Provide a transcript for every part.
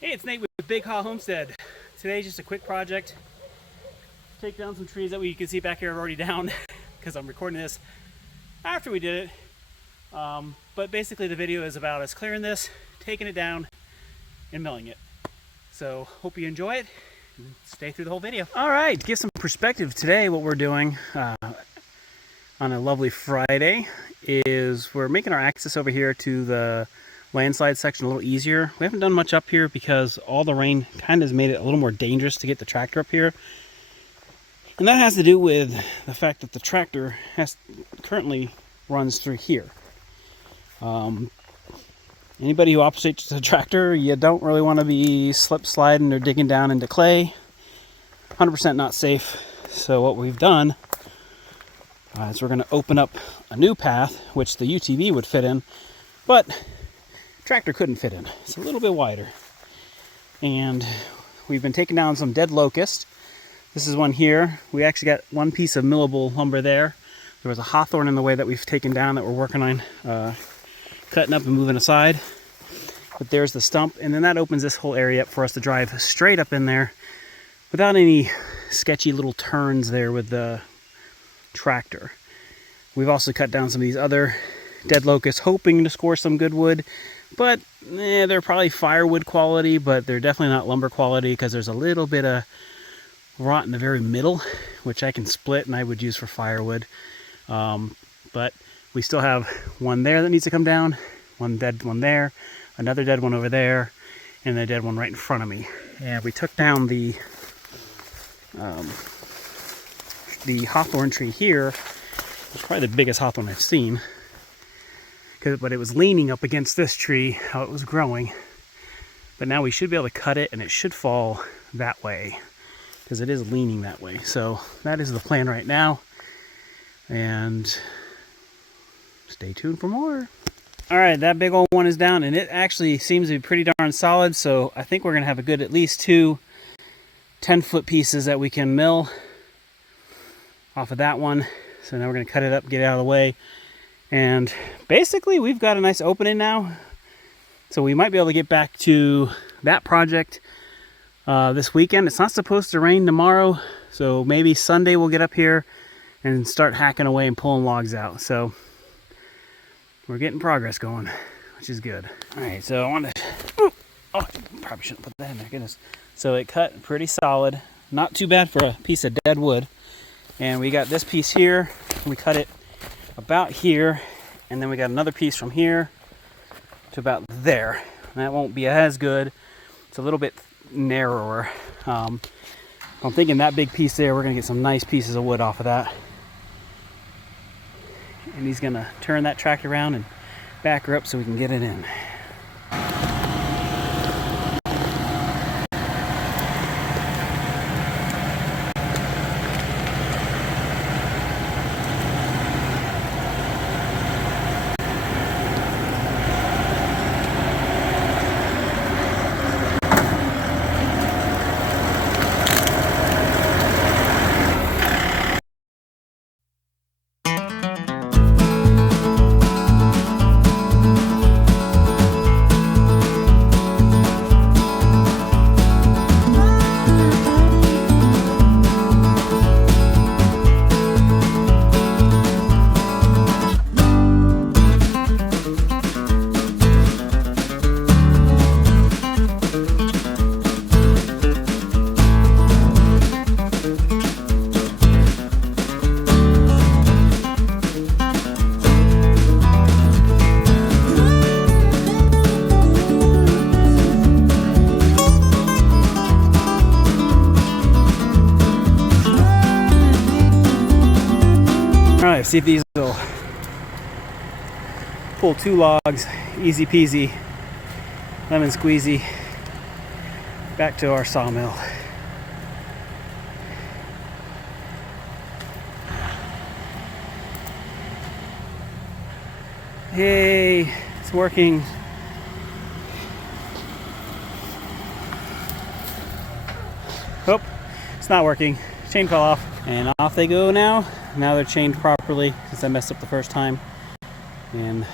Hey, it's Nate with Big Haw Homestead. Today's just a quick project. Take down some trees that you can see back here are already down because I'm recording this after we did it. But basically the video is about us clearing this, taking it down, and milling it. So hope you enjoy it and stay through the whole video. All right, to give some perspective today, what we're doing on a lovely Friday is we're making our access over here to the landslide section a little easier. We haven't done much up here because all the rain kind of has made it a little more dangerous to get the tractor up here. And that has to do with the fact that the tractor currently runs through here. Anybody who operates the tractor, you don't really want to be slip sliding or digging down into clay. 100% not safe. So what we've done is we're going to open up a new path, which the UTV would fit in, but tractor couldn't fit in. It's a little bit wider. And we've been taking down some dead locust. This is one here. We actually got one piece of millable lumber there. There was a hawthorn in the way that we've taken down that we're working on cutting up and moving aside. But there's the stump, and then that opens this whole area up for us to drive straight up in there without any sketchy little turns there with the tractor. We've also cut down some of these other dead locusts, hoping to score some good wood. But they're probably firewood quality, but they're definitely not lumber quality because there's a little bit of rot in the very middle, which I can split and I would use for firewood. But we still have one there that needs to come down, one dead one there, another dead one over there, and a dead one right in front of me. And we took down the hawthorn tree here. It's probably the biggest hawthorn I've seen. But it was leaning up against this tree, how it was growing. But now we should be able to cut it and it should fall that way because it is leaning that way. So that is the plan right now. And stay tuned for more. All right, that big old one is down and it actually seems to be pretty darn solid. So I think we're gonna have a good at least two 10-foot pieces that we can mill off of that one. So now we're gonna cut it up, get it out of the way. And basically we've got a nice opening now. So we might be able to get back to that project this weekend. It's not supposed to rain tomorrow. So maybe Sunday we'll get up here and start hacking away and pulling logs out. So we're getting progress going, which is good. All right, so I wanted to, oh, I probably shouldn't put that in there, goodness. So it cut pretty solid, not too bad for a piece of dead wood. And we got this piece here, we cut it about here, and then we got another piece from here to about there. That won't be as good. It's a little bit narrower. I'm thinking that big piece there, we're gonna get some nice pieces of wood off of that. And he's gonna turn that tractor around and back her up so we can get it in. Alright, see if these will pull two logs, easy peasy, lemon squeezy, back to our sawmill. Yay, it's working. Oh, it's not working. Chain fell off. And off they go now. Now they're chained properly since I messed up the first time. And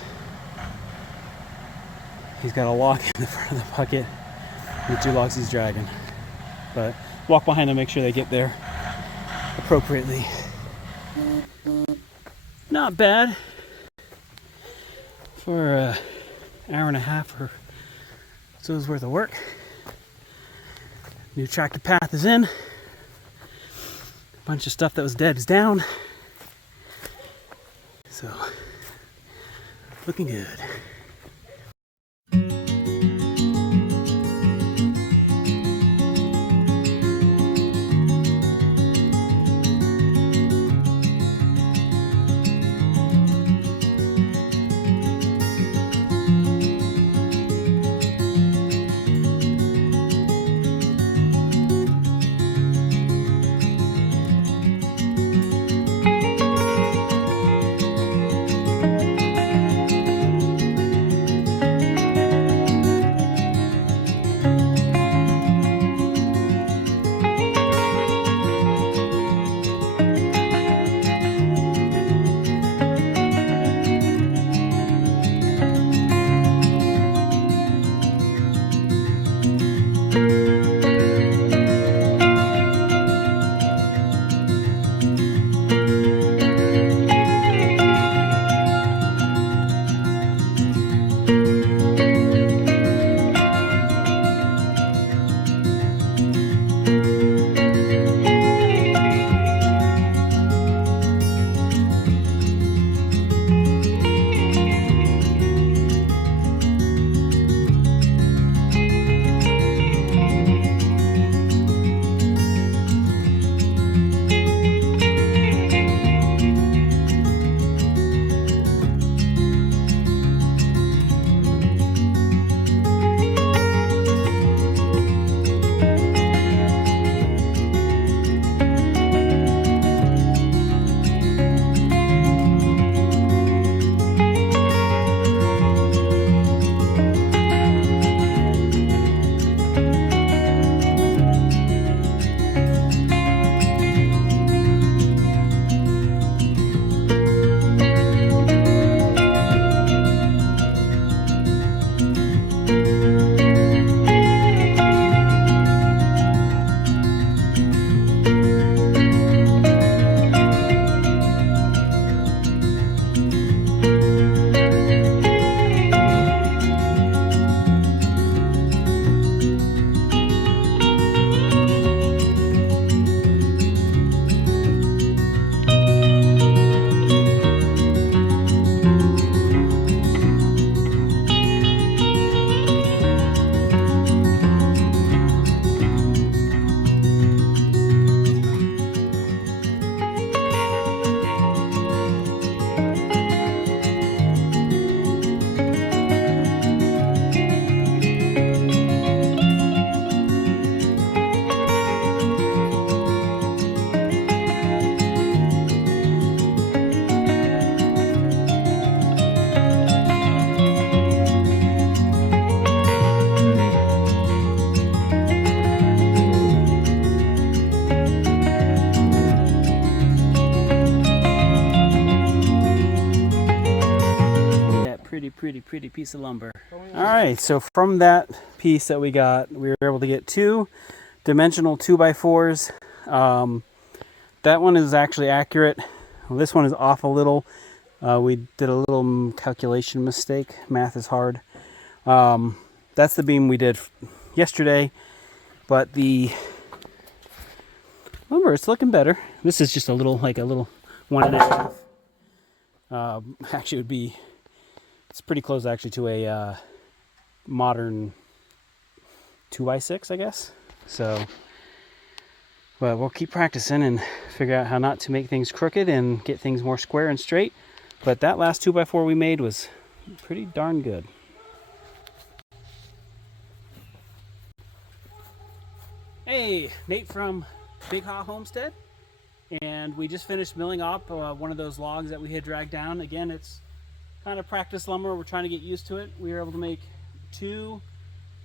he's got a lock in the front of the bucket. the 2 logs he's dragging. But walk behind them, make sure they get there appropriately. Not bad for an hour and a half or so's worth of work. New tractor path is in. A bunch of stuff that was dead is down. So, looking good. Pretty piece of lumber. All right, so from that piece that we got, we were able to get 2 dimensional 2x4s. That one is actually accurate. This one is off a little. We did a little calculation mistake. Math is hard. That's the beam we did yesterday, but the lumber, it's looking better. This is just a little, like a little 1.5. Actually, it would be. It's pretty close actually to a modern 2x6, I guess. So, but we'll keep practicing and figure out how not to make things crooked and get things more square and straight. But that last 2x4 we made was pretty darn good. Hey, Nate from Big Haw Homestead. And we just finished milling up one of those logs that we had dragged down. Again, it's kind of practice lumber. We're trying to get used to it. We were able to make 2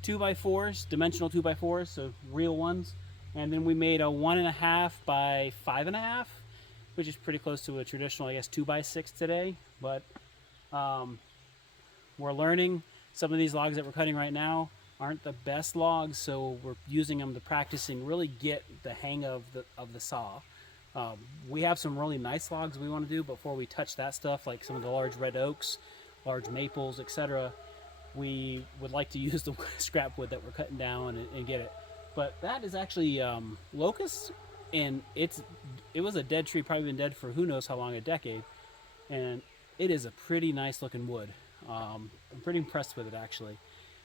2x4s, dimensional 2x4s, so real ones. And then we made a 1.5 by 5.5, which is pretty close to a traditional, I guess, 2x6 today. But we're learning. Some of these logs that we're cutting right now aren't the best logs, so we're using them to practice and really get the hang of the saw. We have some really nice logs we want to do before we touch that stuff, like some of the large red oaks, large maples, etc. We would like to use the scrap wood that we're cutting down and get it. But that is actually locust, and it was a dead tree, probably been dead for who knows how long, a decade, and it is a pretty nice looking wood. I'm pretty impressed with it actually.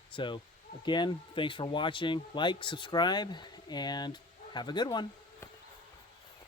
So again, thanks for watching. Like, subscribe, and have a good one.